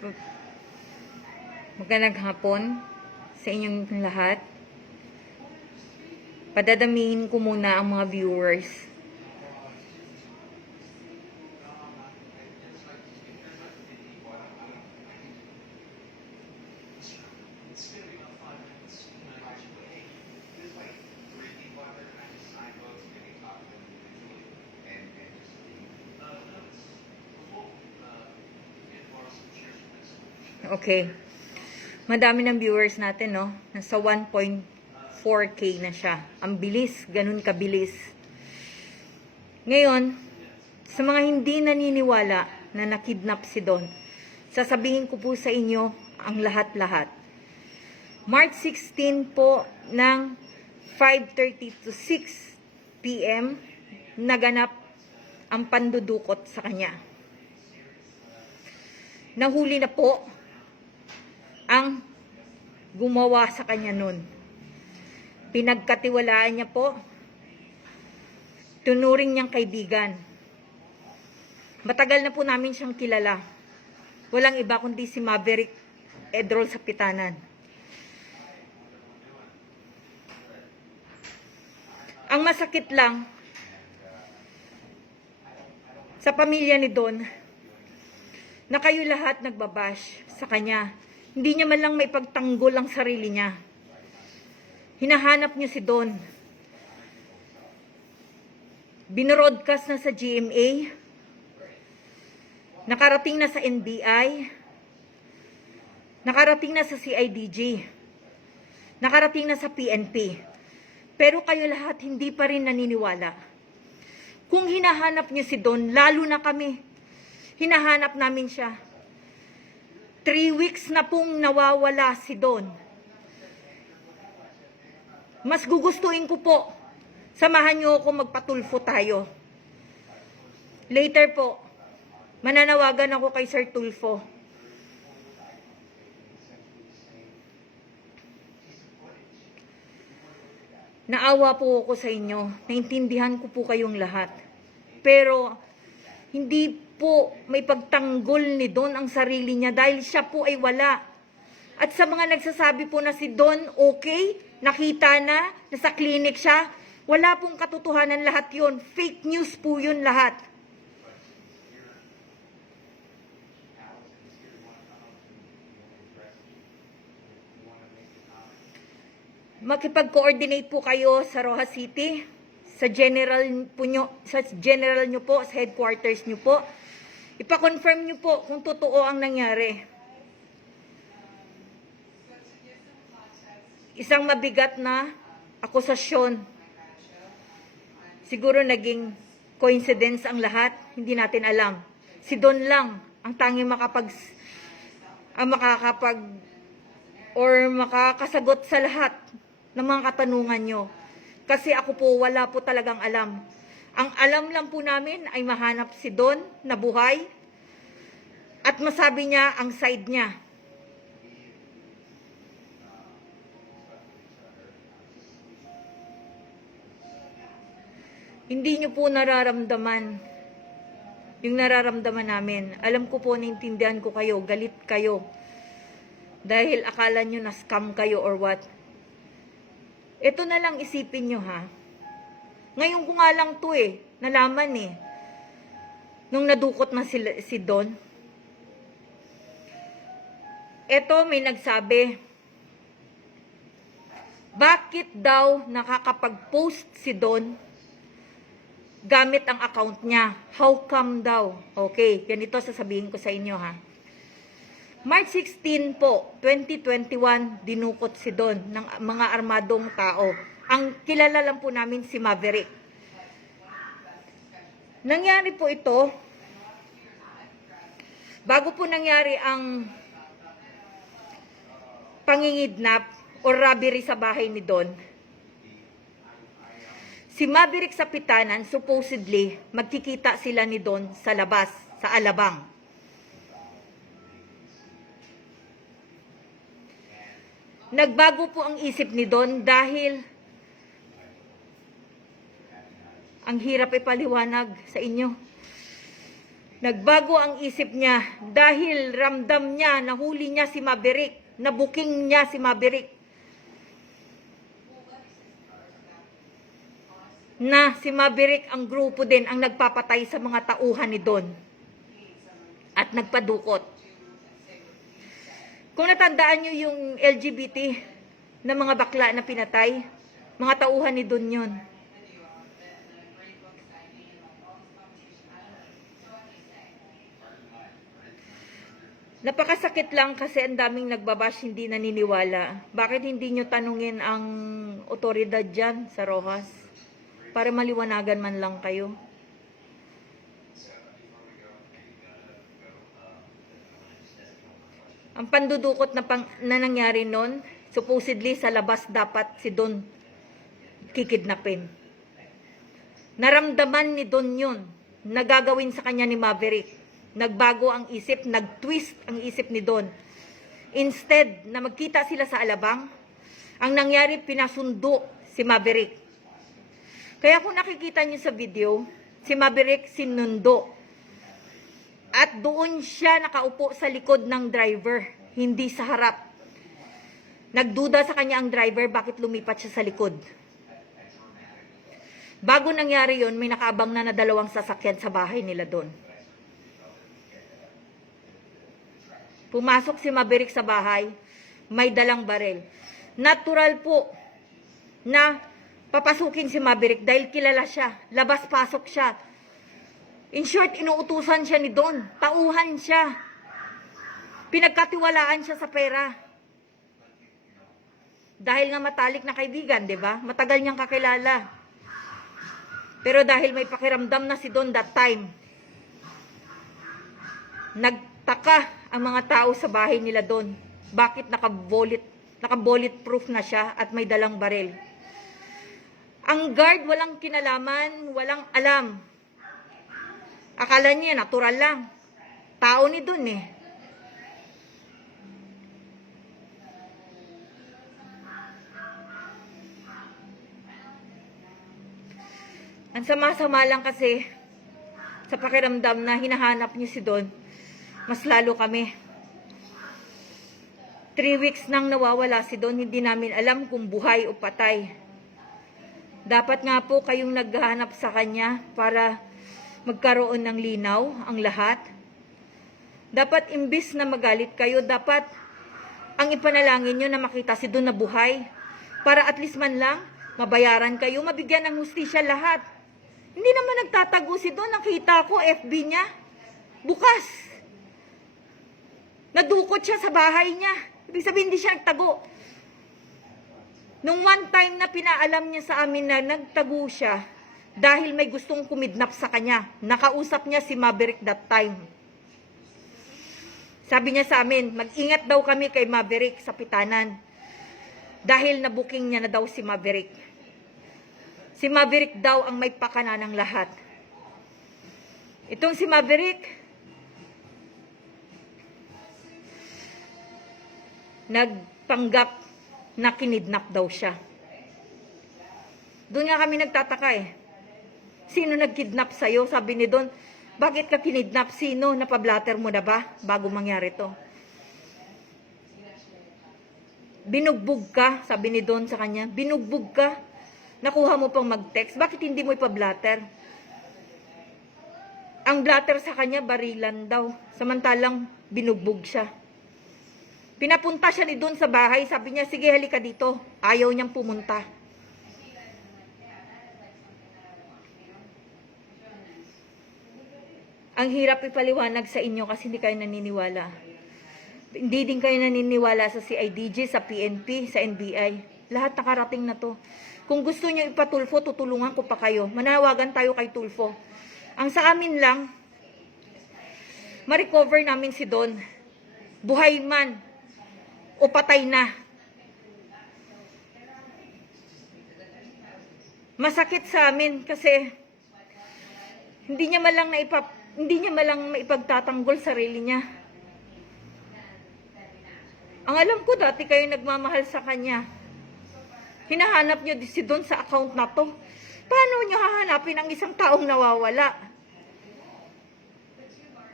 Magandang hapon sa inyong lahat. Padadamihin ko muna ang mga viewers. Okay. Madami ng viewers natin, no? Nasa 1.4K na siya. Ang bilis, ganun kabilis. Ngayon, sa mga hindi naniniwala na nakidnap si Don, sasabihin ko po sa inyo ang lahat-lahat. March 16 po ng 5:30 to 6 PM, naganap ang pandudukot sa kanya. Nahuli na po ang gumawa sa kanya nun. Pinagkatiwalaan niya po, tunuring niyang kaibigan. Matagal na po namin siyang kilala. Walang iba kundi si Maverick Edrol Sapitanan. Ang masakit lang sa pamilya ni Don na kayo lahat nagbabash sa kanya. Hindi niya man lang may pagtanggol ang sarili niya. Hinahanap niyo si Don. Binroadcast na sa GMA. Nakarating na sa NBI. Nakarating na sa CIDG. Nakarating na sa PNP. Pero kayo lahat hindi pa rin naniniwala. Kung hinahanap niyo si Don, lalo na kami, hinahanap namin siya. 3 weeks na pong nawawala si Don. Mas gugustuhin ko po, samahan niyo ako magpatulfo tayo. Later po, mananawagan ako kay Sir Tulfo. Naawa po ako sa inyo. Naintindihan ko po kayong lahat. Pero, hindi po may pagtanggol ni Don ang sarili niya dahil siya po ay wala. At sa mga nagsasabi po na si Don okay, nakita na, nasa clinic siya, wala pong katotohanan lahat yon. Fake news po yun lahat. Makipag-coordinate po kayo sa Rojas City, sa general nyo po, sa headquarters nyo po. Ipa-confirm nyo po kung totoo ang nangyari. Isang mabigat na akusasyon. Siguro naging coincidence ang lahat, hindi natin alam. Si Don lang ang tanging makakasagot sa lahat ng mga katanungan nyo. Kasi ako po, wala po talagang alam. Ang alam lang po namin ay mahanap si Don na buhay at masabi niya ang side niya. Hindi niyo po nararamdaman yung nararamdaman namin. Alam ko po, naintindihan ko kayo, galit kayo. Dahil akala nyo na scam kayo or what. Ito na lang isipin nyo ha. Ngayon ko nga lang to nalaman nung nadukot na si Don. Ito may nagsabi, bakit daw nakakapag-post si Don gamit ang account niya? How come daw? Okay, ganito sasabihin ko sa inyo ha. March 16 po, 2021, dinukot si Don ng mga armadong tao. Ang kilala lang po namin si Maverick. Nangyari po ito, bago po nangyari ang pangingidnap o robbery sa bahay ni Don. Si Maverick Sapitanan, supposedly, magkikita sila ni Don sa labas, sa Alabang. Nagbago po ang isip ni Don dahil ang hirap ipaliwanag sa inyo. Nagbago ang isip niya dahil ramdam niya, nahuli niya si Maverick, nabuking niya si Maverick. Na si Maverick ang grupo din ang nagpapatay sa mga tauhan ni Don at nagpadukot. Kung natandaan nyo yung LGBT na mga bakla na pinatay, mga tauhan ni Don yun. Napakasakit lang kasi ang daming nagbabash hindi naniniwala. Bakit hindi nyo tanungin ang otoridad dyan sa Rojas? Para maliwanagan man lang kayo. Ang pandudukot na nangyari nun, supposedly sa labas dapat si Don kikidnapin. Naramdaman ni Don yun, nagagawin sa kanya ni Maverick. Nagbago ang isip, nag-twist ang isip ni Don. Instead na magkita sila sa alabang, ang nangyari pinasundo si Maverick. Kaya kung nakikita niyo sa video, si Maverick sinundo. At doon siya nakaupo sa likod ng driver, hindi sa harap. Nagduda sa kanya ang driver bakit lumipat siya sa likod. Bago nangyari yon, may nakaabang na dalawang sasakyan sa bahay nila doon. Pumasok si Maverick sa bahay, may dalang barel. Natural po na papasukin si Maverick dahil kilala siya, labas-pasok siya. In short, inuutusan siya ni Don, tauhan siya. Pinagkatiwalaan siya sa pera. Dahil nga matalik na kaibigan, di ba? Matagal niyang kakilala. Pero dahil may pakiramdam na si Don that time, nagtaka ang mga tao sa bahay nila Don. Bakit naka-bulletproof na siya at may dalang baril? Ang guard walang kinalaman, walang alam. Akala niya natural lang. Tao ni Don eh. Ang sama-sama lang kasi sa pakiramdam na hinahanap niyo si Don, mas lalo kami. 3 weeks nang nawawala si Don, hindi namin alam kung buhay o patay. Dapat nga po kayong naghahanap sa kanya para magkaroon ng linaw ang lahat. Dapat imbis na magalit kayo, dapat ang ipanalangin nyo na makita si Don na buhay. Para at least man lang, mabayaran kayo, mabigyan ng hustisya lahat. Hindi naman nagtatago si Don. Nakita ko, FB niya, bukas. Nadukot siya sa bahay niya. Ibig sabihin, hindi siya nagtago. Nung one time na pinaalam niya sa amin na nagtago siya, dahil may gustong kumidnap sa kanya. Nakausap niya si Maverick that time. Sabi niya sa amin, mag-ingat daw kami kay Maverick sa Pitanan. Dahil nabuking niya na daw si Maverick. Si Maverick daw ang may pakana ng lahat. Itong si Maverick, nagpanggap na kinidnap daw siya. Doon nga kami nagtataka eh. Sino nagkidnap sa'yo? Sabi ni Don, bakit ka kinidnap? Sino? Napablatter mo na ba bago mangyari to? Binugbog ka, sabi ni Don sa kanya. Binugbog ka. Nakuha mo pang mag-text. Bakit hindi mo ipablatter? Ang blatter sa kanya, barilan daw. Samantalang binugbog siya. Pinapunta siya ni Don sa bahay. Sabi niya, sige halika dito. Ayaw niyang pumunta. Ang hirap ipaliwanag sa inyo kasi hindi kayo naniniwala. Hindi din kayo naniniwala sa CIDG, sa PNP, sa NBI. Lahat nakarating na to. Kung gusto niyo ipatulfo, tutulungan ko pa kayo. Manawagan tayo kay Tulfo. Ang sa amin lang, ma-recover namin si Don. Buhay man o patay na. Masakit sa amin kasi hindi niya malang maipagtatanggol sarili niya. Ang alam ko dati kayo nagmamahal sa kanya. Hinahanap niyo si Don sa account na to. Paano niyo hahanapin ang isang taong nawawala?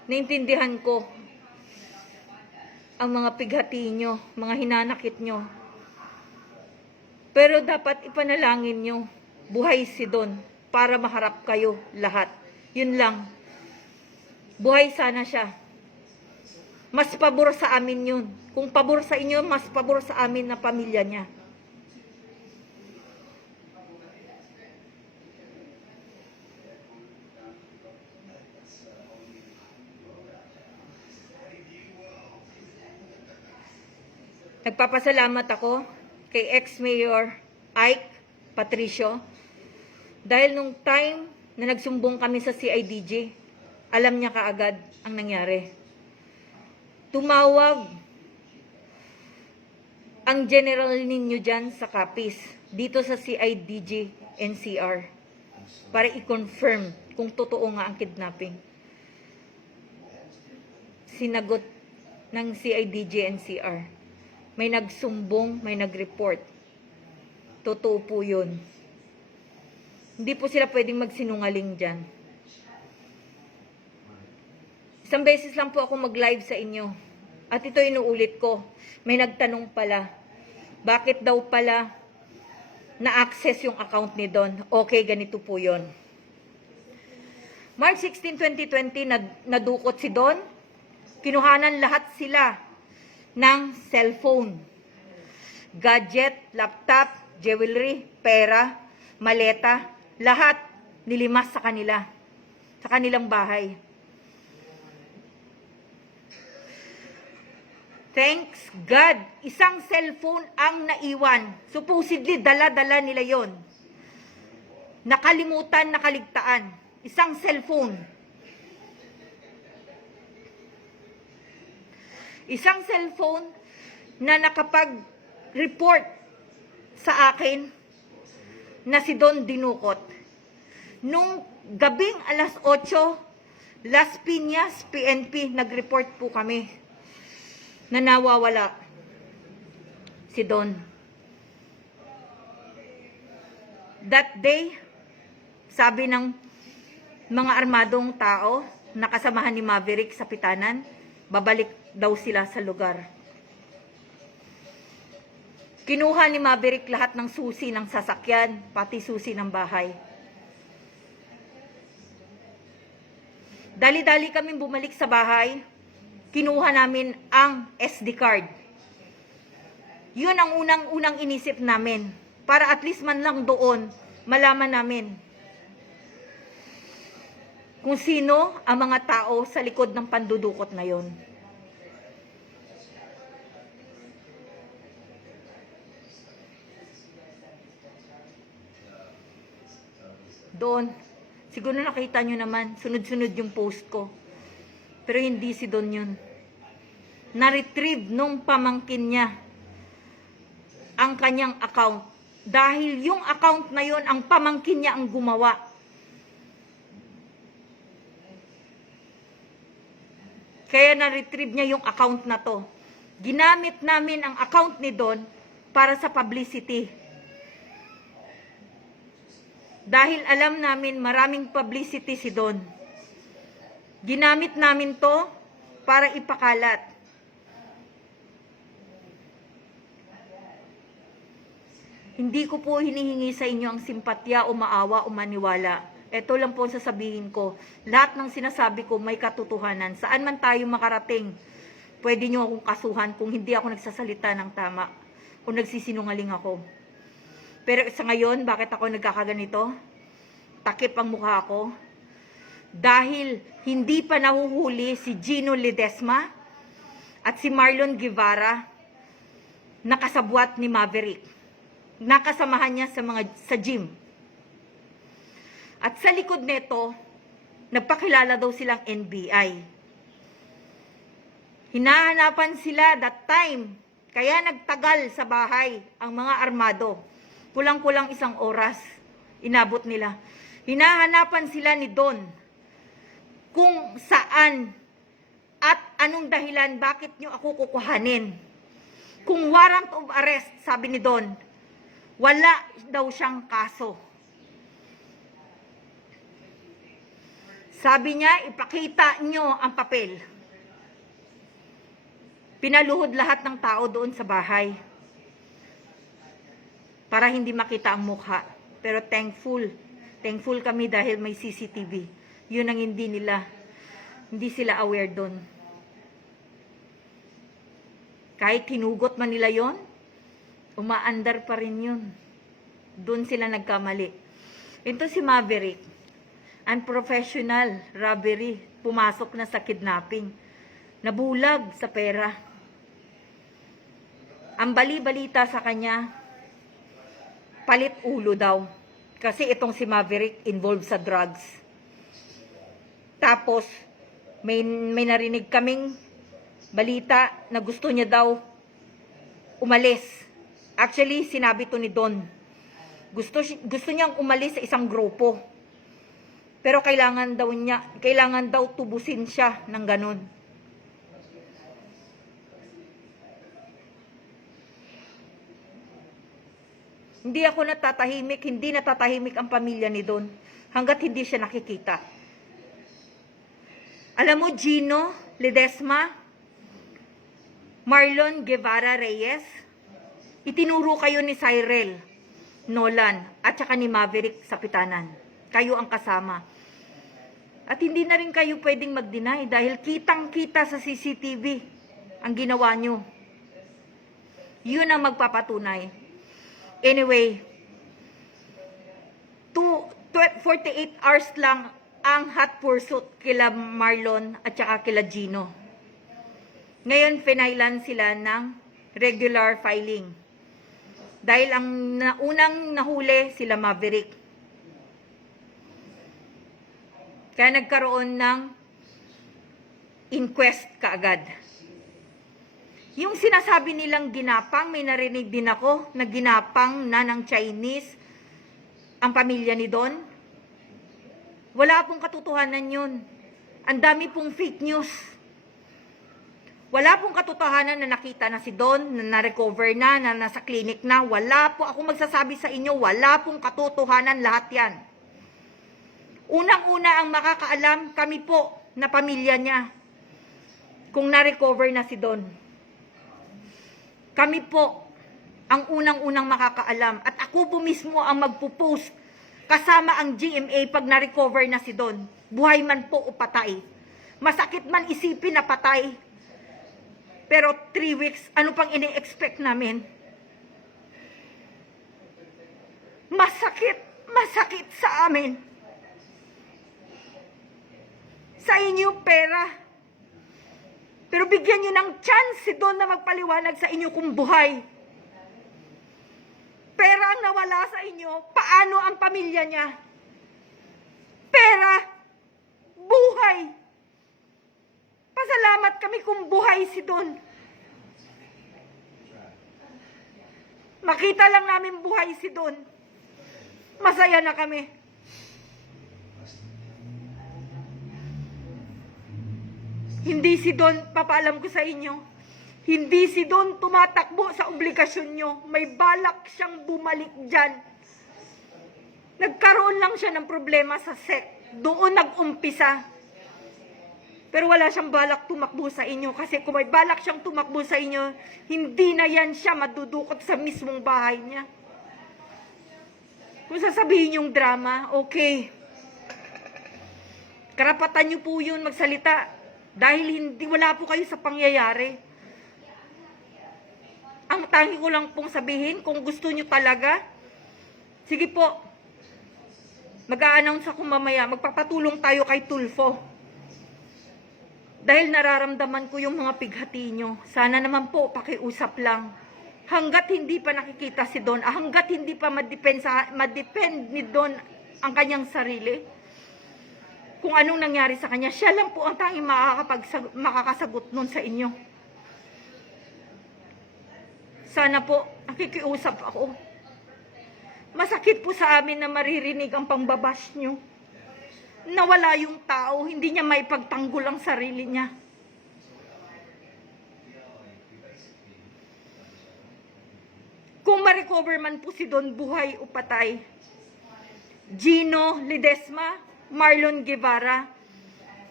naintindihan ko ang mga pighati nyo, mga hinanakit nyo. Pero dapat ipanalangin nyo, buhay si Don para maharap kayo lahat. Yun lang. Buhay sana siya. Mas pabor sa amin yun. Kung pabor sa inyo, mas pabor sa amin na pamilya niya. Nagpapasalamat ako kay ex-mayor Ike Patricio dahil nung time na nagsumbong kami sa CIDG, alam niya kaagad ang nangyari. Tumawag ang general ninyo dyan sa Capiz, dito sa CIDG NCR, para i-confirm kung totoo nga ang kidnapping. Sinagot ng CIDG NCR. May nagsumbong, may nag-report. Totoo po yun. Hindi po sila pwedeng magsinungaling dyan. Isang beses lang po ako mag-live sa inyo. At ito inuulit ko. May nagtanong pala, bakit daw pala na-access yung account ni Don? Okay, ganito po yun. March 16, 2020, nadukot si Don. Kinuhanan lahat sila ng cellphone, gadget, laptop, jewelry, pera, maleta, lahat nilimas sa kanila, sa kanilang bahay. Thanks God, isang cellphone ang naiwan. Supposedly, dala-dala nila yon. Nakalimutan, nakaligtaan. Isang cellphone. Isang cellphone na nakapag-report sa akin na si Don dinukot. Nung gabing alas 8, Las Piñas, PNP, nag-report po kami na nawawala si Don. That day, sabi ng mga armadong tao na kasamahan ni Maverick sa Pitanan, babalik daw sila sa lugar. Kinuha ni Maverick lahat ng susi ng sasakyan, pati susi ng bahay. Dali-dali kami bumalik sa bahay, kinuha namin ang SD card. Yun ang unang-unang inisip namin, para at least man lang doon, malaman namin kung sino ang mga tao sa likod ng pandudukot na yon. Doon, siguro nakita nyo naman, sunod-sunod yung post ko. Pero hindi si Don yun. Na-retrieve nung pamangkin niya ang kanyang account. Dahil yung account na yun, ang pamangkin niya ang gumawa. Kaya na-retrieve niya yung account na to. Ginamit namin ang account ni Don para sa publicity. Dahil alam namin maraming publicity si Don. Ginamit namin to para ipakalat. Hindi ko po hinihingi sa inyo ang simpatya o maawa o maniwala. Ito lang po sasabihin ko. Lahat ng sinasabi ko may katotohanan. Saan man tayo makarating, pwede nyo akong kasuhan kung hindi ako nagsasalita ng tama o nagsisinungaling ako. Pero sa ngayon, bakit ako nagkakaganito? Takip ang mukha ko. Dahil hindi pa nahuhuli si Gino Ledesma at si Marlon Guevara, nakasabwat ni Maverick. Nakasamahan niya sa gym. At sa likod nito, nagpakilala daw silang NBI. Hinahanapan sila that time. Kaya nagtagal sa bahay ang mga armado. Kulang-kulang 1 oras, inabot nila. Hinahanapan sila ni Don kung saan at anong dahilan bakit nyo ako kukuhanin. Kung warrant of arrest, sabi ni Don, wala daw siyang kaso. Sabi niya, ipakita nyo ang papel. Pinaluhod lahat ng tao doon sa bahay para hindi makita ang mukha. Pero thankful kami dahil may CCTV. Yun ang hindi sila aware doon. Kahit hinugot man nila yon, umaandar pa rin yun. Doon sila nagkamali. Ito si Maverick, unprofessional robbery, pumasok na sa kidnapping, nabulag sa pera. Ang bali-balita sa kanya, palit ulo daw. Kasi itong si Maverick involved sa drugs. Tapos, may narinig kaming balita na gusto niya daw umalis. Actually, sinabi to ni Don. Gusto niyang umalis sa isang grupo. Pero kailangan daw tubusin siya ng ganun. Hindi ako natatahimik, hindi natatahimik ang pamilya ni Don hanggat hindi siya nakikita. Alam mo, Gino Ledesma, Marlon Guevara Reyes, itinuro kayo ni Cyril Nolan at saka ni Maverick sa Pitanan. Kayo ang kasama. At hindi na rin kayo pwedeng mag-deny dahil kitang-kita sa CCTV ang ginawa nyo. Yun ang magpapatunay. Anyway, 48 hours lang ang hot pursuit kila Marlon at saka kila Gino. Ngayon, finailan sila ng regular filing. Dahil ang unang nahuli sila Maverick. Kaya nagkaroon ng inquest kaagad. Yung sinasabi nilang ginapang, may narinig din ako na ginapang na ng Chinese ang pamilya ni Don. Wala pong katotohanan yun. Ang dami pong fake news. Wala pong katotohanan na nakita na si Don, na na-recover na nasa clinic na. Wala po, ako magsasabi sa inyo, wala pong katotohanan lahat yan. Unang-una ang makakaalam, kami po na pamilya niya, kung na-recover na si Don. Kami po ang unang-unang makakaalam. At ako po mismo ang magpo-post kasama ang GMA pag na-recover na si Don. Buhay man po o patay. Masakit man isipin na patay. Pero 3 weeks, ano pang ini-expect namin? Masakit sa amin. Sa inyo pera. Pero bigyan nyo ng chance si Don na magpaliwanag sa inyo kung buhay. Pera ang nawala sa inyo, paano ang pamilya niya? Pera, buhay. Pasalamat kami kung buhay si Don. Makita lang namin buhay si Don. Masaya na kami. Hindi si Don, papaalam ko sa inyo, hindi si Don tumatakbo sa obligasyon nyo. May balak siyang bumalik dyan. Nagkaroon lang siya ng problema sa SEC. Doon nag-umpisa. Pero wala siyang balak tumakbo sa inyo. Kasi kung may balak siyang tumakbo sa inyo, hindi na yan siya madudukot sa mismong bahay niya. Kung sasabihin yung drama, okay. Karapatan niyo po yun magsalita. Dahil wala po kayo sa pangyayari. Ang tangi ko lang pong sabihin, kung gusto nyo talaga, sige po, mag-a-announce ako mamaya, magpapatulong tayo kay Tulfo. Dahil nararamdaman ko yung mga pighati nyo. Sana naman po, pakiusap lang. Hanggat hindi pa nakikita si Don, hanggat hindi pa madepend ni Don ang kanyang sarili, kung anong nangyari sa kanya, siya lang po ang tanging makakasagot nun sa inyo. Sana po, nakikiusap ako. Masakit po sa amin na maririnig ang pangbabash nyo. Nawala yung tao, hindi niya maipagtanggol ang sarili niya. Kung ma-recover man po si Don, buhay o patay, Gino Ledesma, Marlon Guevara,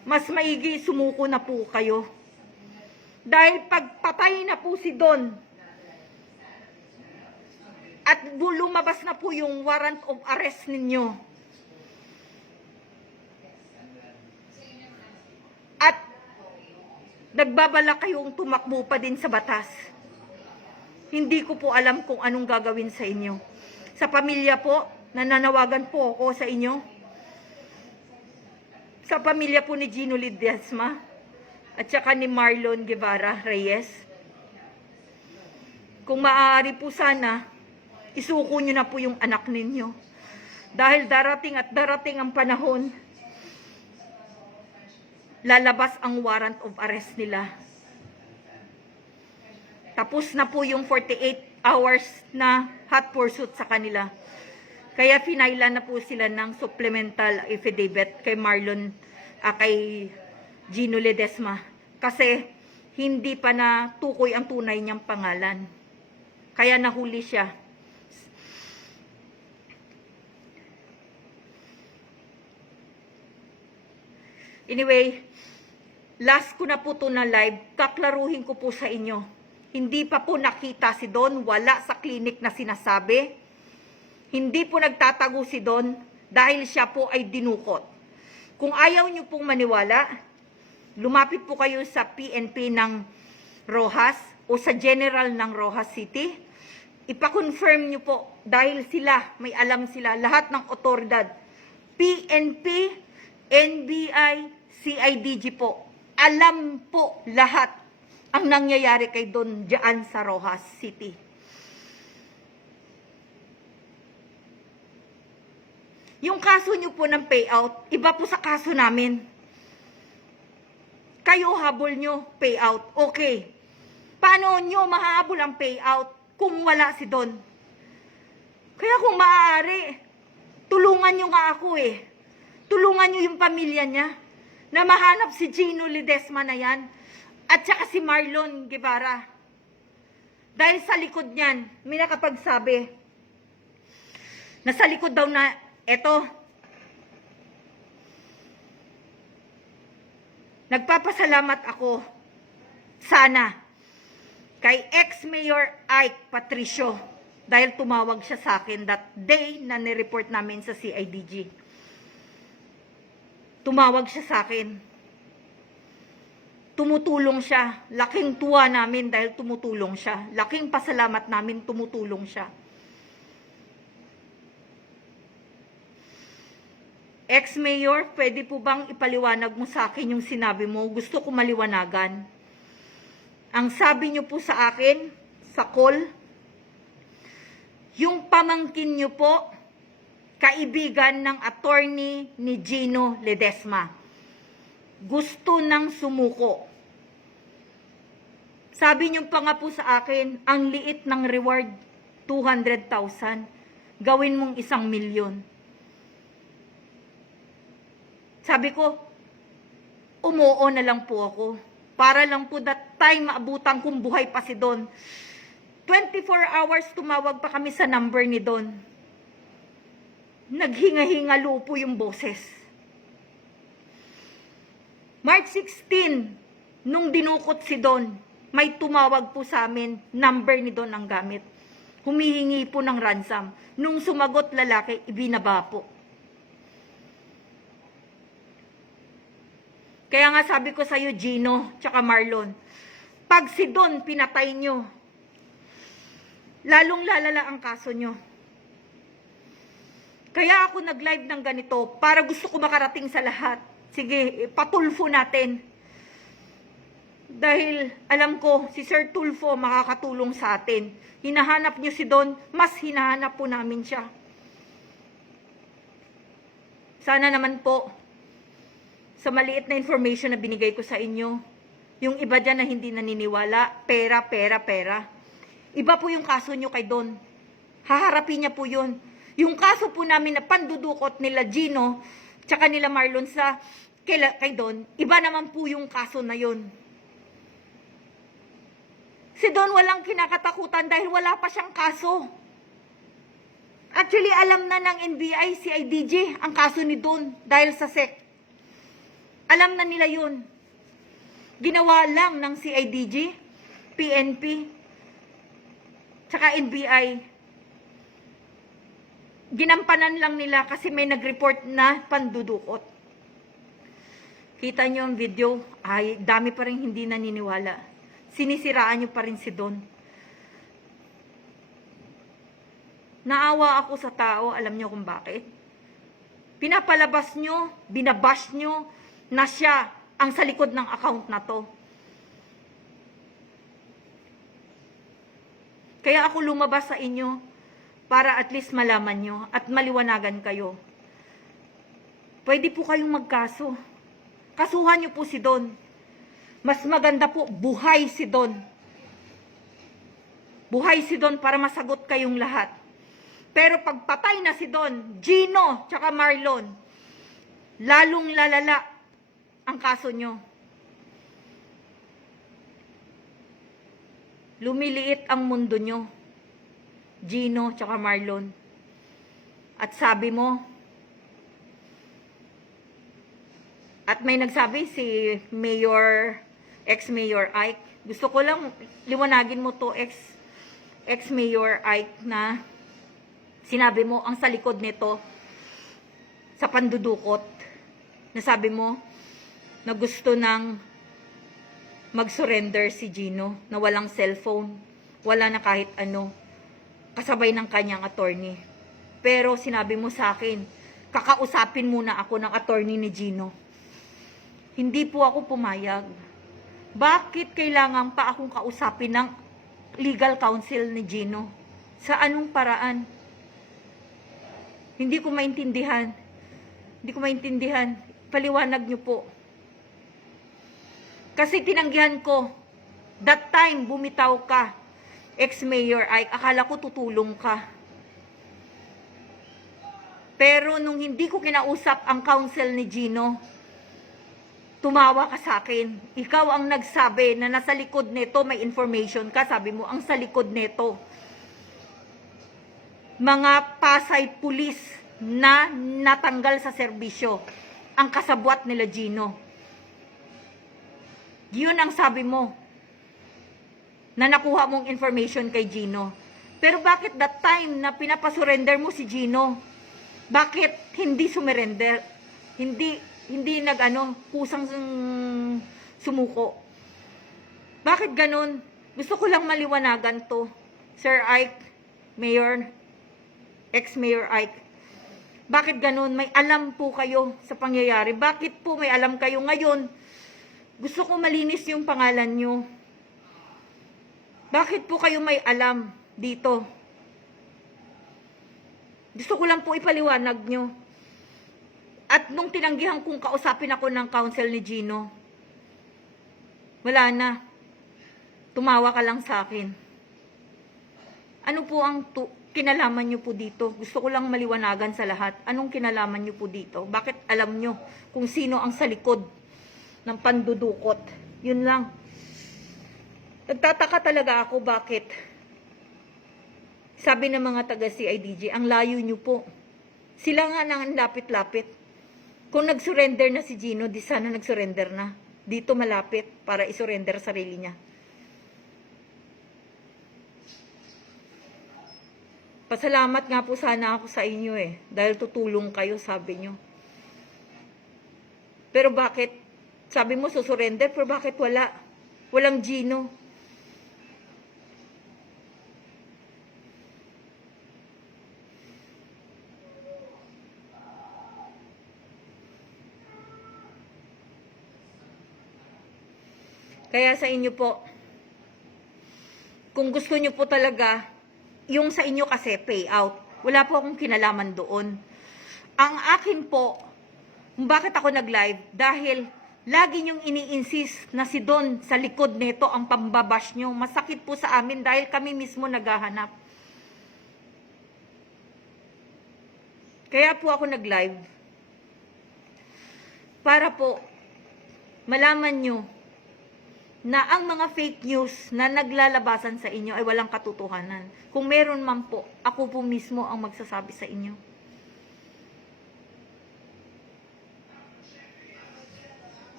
mas maigi sumuko na po kayo. Dahil pagpatay na po si Don at lumabas na po yung warrant of arrest ninyo, at nagbabala kayong tumakbo pa din sa batas, hindi ko po alam kung anong gagawin sa inyo. Sa pamilya po, nananawagan po ako sa inyo. Sa pamilya po ni Gino Ledesma at saka ni Marlon Guevara Reyes, kung maaari po sana, isuko nyo na po yung anak ninyo. Dahil darating at darating ang panahon, lalabas ang warrant of arrest nila. Tapos na po yung 48 hours na hot pursuit sa kanila. Kaya pinaila na po sila ng supplemental affidavit kay kay Gino Ledesma. Kasi hindi pa na tukoy ang tunay niyang pangalan. Kaya nahuli siya. Anyway, last ko na po to na live, kaklaruhin ko po sa inyo. Hindi pa po nakita si Don, wala sa klinik na sinasabi. Hindi po nagtatago si Don dahil siya po ay dinukot. Kung ayaw nyo pong maniwala, lumapit po kayo sa PNP ng Rojas o sa General ng Rojas City. Ipa-confirm nyo po dahil sila, may alam sila, lahat ng otoridad. PNP, NBI, CIDG po. Alam po lahat ang nangyayari kay Don diyan sa Rojas City. Yung kaso nyo po ng payout, iba po sa kaso namin. Kayo habol nyo, payout. Okay. Paano nyo mahahabol ang payout kung wala si Don? Kaya kung maaari, tulungan nyo nga ako eh. Tulungan nyo yung pamilya niya na mahanap si Gino Ledesma na yan at saka si Marlon Guevara. Dahil sa likod niyan, may nakapagsabi na sa likod daw na eto, nagpapasalamat ako sana kay ex-mayor Ike Patricio dahil tumawag siya sa akin that day na nireport namin sa CIDG. Tumawag siya sa akin. Tumutulong siya. Laking tuwa namin dahil tumutulong siya. Laking pasalamat namin tumutulong siya. Ex-mayor, pwede po bang ipaliwanag mo sa akin yung sinabi mo? Gusto ko maliwanagan. Ang sabi niyo po sa akin, sa call, yung pamangkin niyo po, kaibigan ng attorney ni Gino Ledesma, gusto nang sumuko. Sabi niyo pa nga po sa akin, ang liit ng reward, 200,000. Gawin mong 1,000,000. Sabi ko, umuo na lang po ako. Para lang po that time maabutan kung buhay pa si Don. 24 hours tumawag pa kami sa number ni Don. Naghinga-hingalo po yung boses. March 16, nung dinukot si Don, may tumawag po sa amin, number ni Don ang gamit. Humihingi po ng ransom. Nung sumagot lalaki, ibinaba po. Kaya nga sabi ko sa'yo, Gino, tsaka Marlon, pag si Don pinatay nyo, lalong lalala ang kaso nyo. Kaya ako nag-live ng ganito, para gusto ko makarating sa lahat. Sige, patulfo natin. Dahil alam ko, si Sir Tulfo makakatulong sa atin. Hinahanap nyo si Don, mas hinahanap po namin siya. Sana naman po, sa maliit na information na binigay ko sa inyo, yung iba dyan na hindi naniniwala, pera, pera, pera. Iba po yung kaso nyo kay Don. Haharapin niya po yun. Yung kaso po namin na pandudukot nila Gino, tsaka nila Marlon kay Don, iba naman po yung kaso na yun. Si Don walang kinakatakutan dahil wala pa siyang kaso. Actually, alam na ng NBI, CIDG, ang kaso ni Don dahil sa SEC. Alam na nila yun. Ginawa lang ng CIDG, PNP, tsaka NBI. Ginampanan lang nila kasi may nag-report na pandudukot. Kita nyo ang video, ay dami pa rin hindi naniniwala. Sinisiraan nyo pa rin si Don. Naawa ako sa tao, alam nyo kung bakit? Pinapalabas nyo, binabash nyo na siya ang sa likod ng account na to. Kaya ako lumabas sa inyo para at least malaman nyo at maliwanagan kayo. Pwede po kayong magkaso. Kasuhan nyo po si Don. Mas maganda po, buhay si Don. Buhay si Don para masagot kayong lahat. Pero pag patay na si Don, Gino, tsaka Marlon, lalong lalala ang kaso nyo. Lumiliit ang mundo nyo, Gino, tsaka Marlon. At sabi mo, at may nagsabi si Mayor, ex-Mayor Ike, gusto ko lang liwanagin mo to, ex-Mayor Ike, na sinabi mo, ang sa likod nito, sa pandudukot, nasabi mo, na gusto nang mag-surrender si Gino, na walang cellphone, wala na kahit ano, kasabay ng kanyang attorney. Pero sinabi mo sa akin, kakausapin muna ako ng attorney ni Gino. Hindi po ako pumayag. Bakit kailangan pa akong kausapin ng legal counsel ni Gino? Sa anong paraan? Hindi ko maintindihan. Hindi ko maintindihan. Paliwanag nyo po. Kasi tinanggihan ko. That time, bumitaw ka. Ex-Mayor Ike, akala ko tutulong ka. Pero nung hindi ko kinausap ang counsel ni Gino, tumawa ka sa akin. Ikaw ang nagsabi na nasa likod nito may information ka. Sabi mo, ang sa likod nito, mga Pasay pulis na natanggal sa serbisyo, ang kasabwat nila Gino. Yun ang sabi mo, na nakuha mong information kay Gino. Pero bakit that time na pinapasurrender mo si Gino, bakit hindi sumurrender? Hindi kusang sumuko. Bakit ganun? Gusto ko lang maliwanagan to. Sir Ike, Mayor, ex-Mayor Ike. Bakit ganun? May alam po kayo sa pangyayari. Bakit po may alam kayo ngayon? Gusto ko malinis yung pangalan nyo. Bakit po kayo may alam dito? Gusto ko lang po ipaliwanag nyo. At nung tinanggihan kong kausapin ako ng counsel ni Gino, wala na. Tumawa ka lang sa akin. Ano po ang kinalaman nyo po dito? Gusto ko lang maliwanagan sa lahat. Anong kinalaman nyo po dito? Bakit alam nyo kung sino ang sa likod ng pandudukot? Yun lang. Nagtataka talaga ako bakit. Sabi ng mga taga-CIDG, ang layo nyo po. Sila nga nang lapit-lapit. Kung nag-surrender na si Gino, di sana nag-surrender na. Dito malapit para isurrender sarili niya. Pasalamat nga po sana ako sa inyo dahil tutulong kayo, sabi nyo. Pero bakit? Sabi mo susurrender, pero bakit wala? Walang Gino. Kaya sa inyo po, kung gusto nyo po talaga, yung sa inyo kasi payout, wala po akong kinalaman doon. Ang akin po, bakit ako nag-live? Dahil lagi nyong ini-insist na si Don sa likod nito ang pambabash nyo. Masakit po sa amin dahil kami mismo naghahanap. Kaya po ako nag-live. Para po, malaman nyo na ang mga fake news na naglalabasan sa inyo ay walang katotohanan. Kung meron man po, ako po mismo ang magsasabi sa inyo.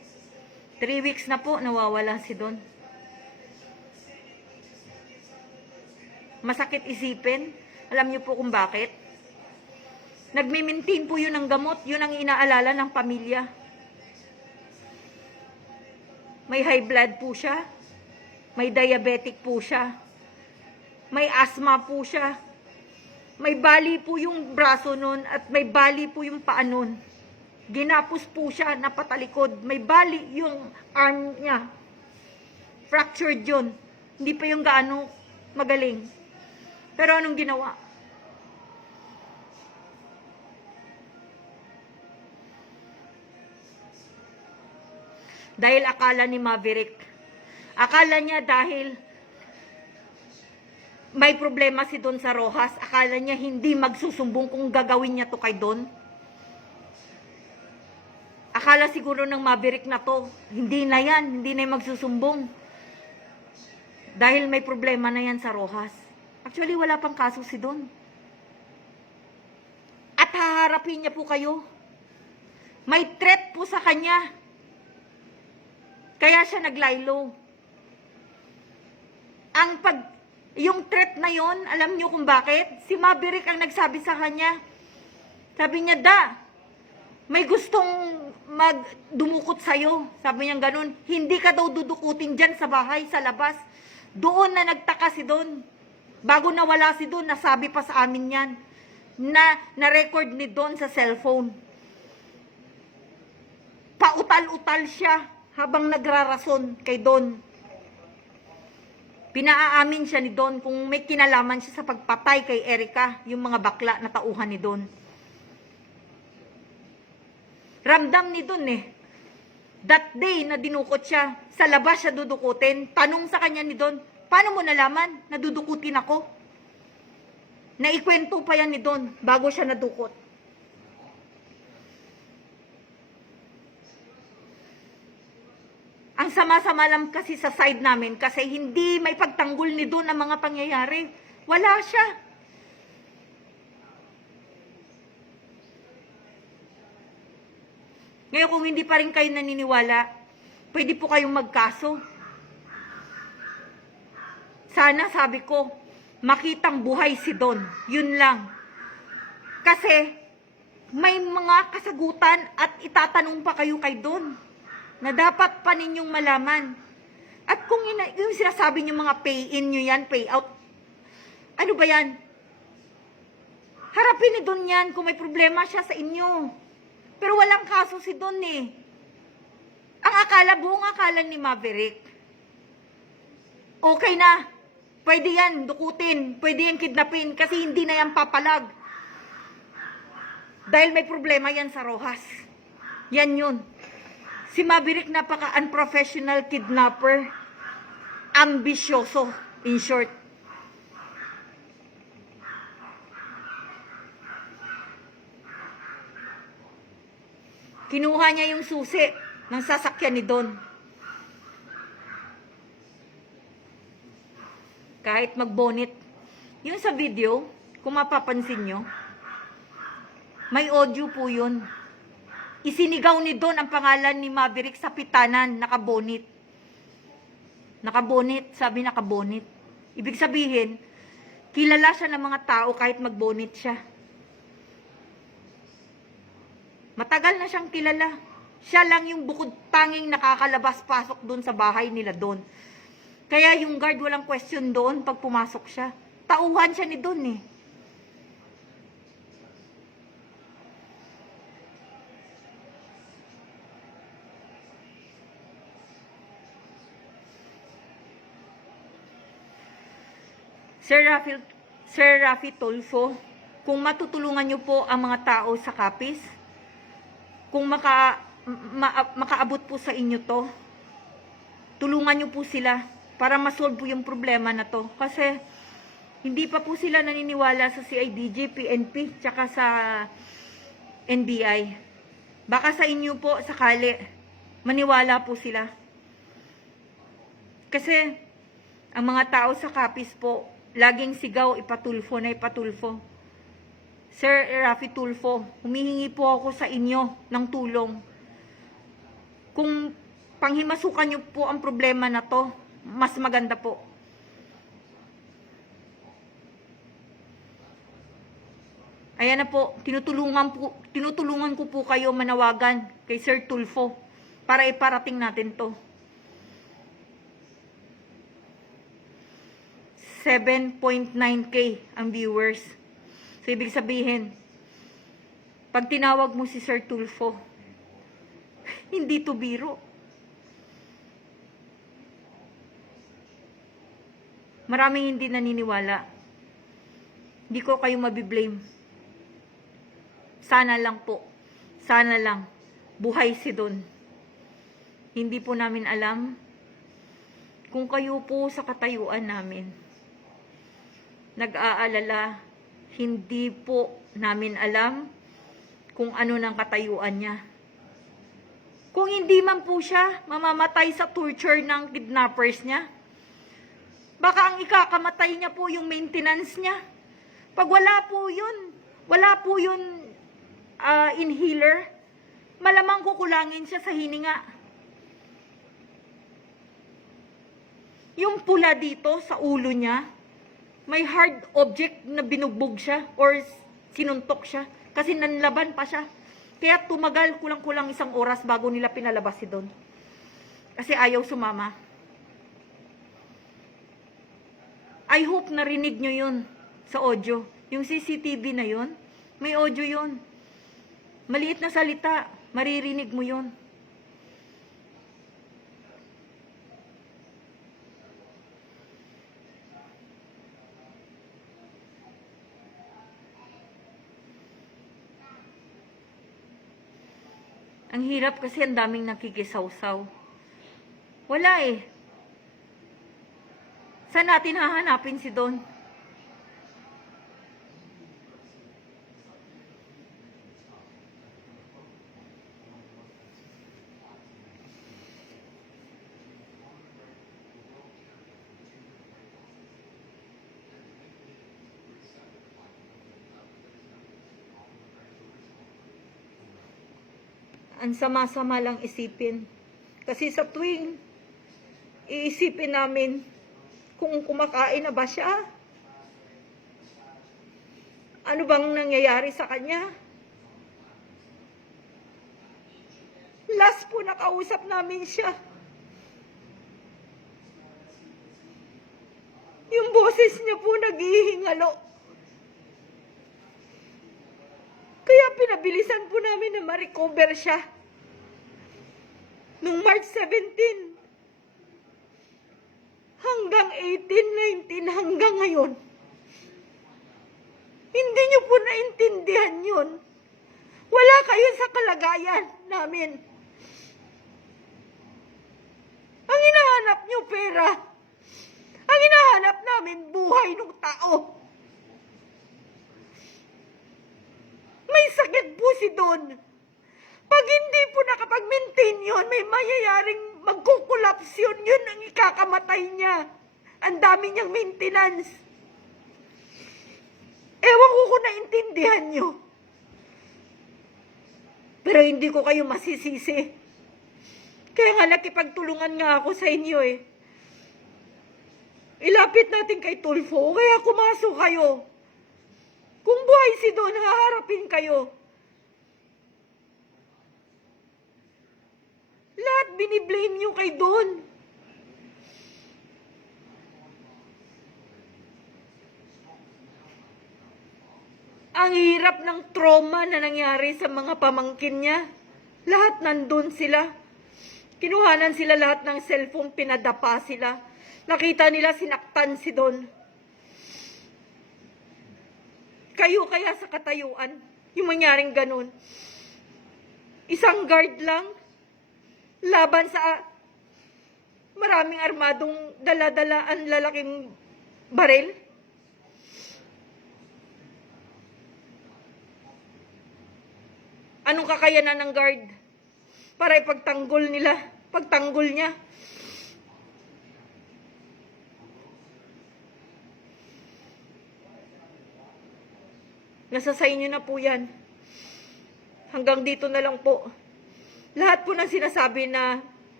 3 weeks na po nawawala si Don. Masakit isipin. Alam niyo po kung bakit? Nagme-maintain po yun ng gamot. Yun ang inaalala ng pamilya. May high blood po siya. May diabetic po siya. May asthma po siya. May bali po yung braso nun at may bali po yung paa nun. Ginapos po siya, napatalikod. May bali yung arm niya. Fractured yun. Hindi pa yung gaano magaling. Pero anong ginawa? Dahil akala ni Maverick. Akala niya dahil may problema si Don sa Rojas, akala niya hindi magsusumbong kung gagawin niya to kay Don. Akala siguro ng Maverick na to, hindi na yan, hindi na yung magsusumbong. Dahil may problema na yan sa Rojas. Actually, wala pang kaso si Don. At haharapin niya po kayo. May threat po sa kanya. Kaya siya naglaylo. Yung threat na yon, alam niyo kung bakit? Si Maverick ang nagsabi sa kanya. Sabi niya, may gustong magdumukot sa'yo. Sabi niya ganun, hindi ka daw dudukutin dyan sa bahay, sa labas. Doon na nagtaka si Don. Bago nawala si Don, nasabi pa sa amin yan. Na-record ni Don sa cellphone. Pautal-utal siya habang nagrarason kay Don. Pinaamin siya ni Don kung may kinalaman siya sa pagpatay kay Erica, yung mga bakla na tauhan ni Don. Ramdam ni Don that day na dinukot siya, sa labas siya dudukutin. Tanong sa kanya ni Don, paano mo nalaman na dudukutin ako? Naikwento pa yan ni Don bago siya nadukot. Ang sama-sama lang kasi sa side namin kasi hindi may pagtanggol ni Don ang mga pangyayari. Wala siya. Ngayon kung hindi pa rin kayo naniniwala, pwede po kayong magkaso. Sana, sabi ko, makitang buhay si Don. Yun lang. Kasi may mga kasagutan at itatanong pa kayo kay Don na dapat pa ninyong malaman. At kung yung sinasabi niyo mga pay-in nyo yan, pay-out, ano ba yan? Harapin ni Don yan kung may problema siya sa inyo. Pero walang kaso si Don Ang akala, buong akala ni Maverick, okay na, pwede yan dukutin, pwede yan kidnapin, kasi hindi na yan papalag. Dahil may problema yan sa Rojas. Yan yun. Si Maverick napaka-unprofessional kidnapper. Ambisyoso, in short. Kinuha niya yung susi ng sasakyan ni Don. Kahit mag-bonnet. Yung sa video, kung mapapansin nyo, may audio po yun. Isinigaw ni Don ang pangalan ni Maverick sa pitanan, nakabonit. Nakabonit, sabi nakabonit. Ibig sabihin, kilala siya ng mga tao kahit magbonit siya. Matagal na siyang kilala. Siya lang yung bukod tanging nakakalabas-pasok doon sa bahay nila Don. Kaya yung guard walang question doon pag pumasok siya. Tauhan siya ni Don Sir Rafi Tulfo, kung matutulungan niyo po ang mga tao sa Capiz, kung makaabot po sa inyo to, tulungan niyo po sila para masolve po yung problema na to. Kasi hindi pa po sila naniniwala sa CIDG, PNP, tsaka sa NBI. Baka sa inyo po, sakali, maniwala po sila. Kasi ang mga tao sa Capiz po, laging sigaw, ipatulfo na ipatulfo. Sir Rafi Tulfo, humihingi po ako sa inyo ng tulong. Kung panghimasukan nyo po ang problema na to. Mas maganda po. Ayan na po, tinutulungan ko po kayo manawagan kay Sir Tulfo para iparating natin to. 7.9K ang viewers. So, ibig sabihin, pag tinawag mo si Sir Tulfo, hindi to biro. Maraming hindi naniniwala. Hindi ko kayo mabiblame. Sana lang po. Sana lang. Buhay si Don. Hindi po namin alam kung kayo po sa katayuan namin nag-aalala, hindi po namin alam kung ano ng katayuan niya. Kung hindi man po siya mamamatay sa torture ng kidnappers niya, baka ang ikakamatay niya po yung maintenance niya. Pag wala po yun inhaler, malamang kukulangin siya sa hininga. Yung pula dito sa ulo niya, may hard object na binugbog siya or sinuntok siya kasi nanlaban pa siya. Kaya tumagal kulang-kulang 1 oras bago nila pinalabas si Don. Kasi ayaw sumama. I hope narinig nyo yun sa audio. Yung CCTV na yun, may audio yun. Maliit na salita, maririnig mo yun. Ang hirap kasi ang daming nakikisawsaw. Wala eh. Saan natin hahanapin si Don? Ang sama-sama lang isipin. Kasi sa tuwing iisipin namin kung kumakain na ba siya, ano bang nangyayari sa kanya. Last po nakausap namin siya. Yung boses niya po naghihingalo. Kaya pinabilisan po namin na ma-recover siya. Nung March 17 hanggang 18, 19, hanggang ngayon. Hindi niyo po naintindihan yun. Wala kayo sa kalagayan namin. Ang hinahanap niyo pera. Ang hinahanap namin buhay ng tao. May sakit po si Don. Pag hindi po nakapag-maintain yun, may mayayaring magkukulaps yun. Yun ang ikakamatay niya. Ang dami niyang maintenance. Ewan ko kung naintindihan niyo. Pero hindi ko kayo masisisi. Kaya nga nakipagtulungan nga ako sa inyo eh. Ilapit natin kay Tulfo, kaya kumasok kayo. Kung buhay si Don, haharapin kayo. Lahat biniblame nyo kay Don. Ang hirap ng trauma na nangyari sa mga pamangkin niya. Lahat nandun sila. Kinuhanan sila lahat ng cellphone, pinadapa sila. Nakita nila sinaktan si Don. Kayo kaya sa katayuan, yung mangyaring ganun. Isang guard lang, laban sa maraming armadong dala-dala ang lalaking baril. Anong kakayanan ng guard para ipagtanggol niya? Nasa sa inyo na po yan. Hanggang dito na lang po. Lahat po ng sinasabi na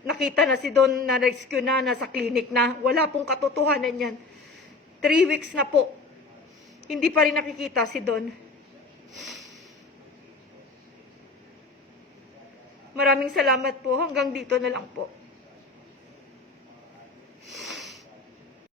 nakita na si Don na rescue na, nasa clinic na. Wala pong katotohanan yan. 3 weeks na po. Hindi pa rin nakikita si Don. Maraming salamat po. Hanggang dito na lang po.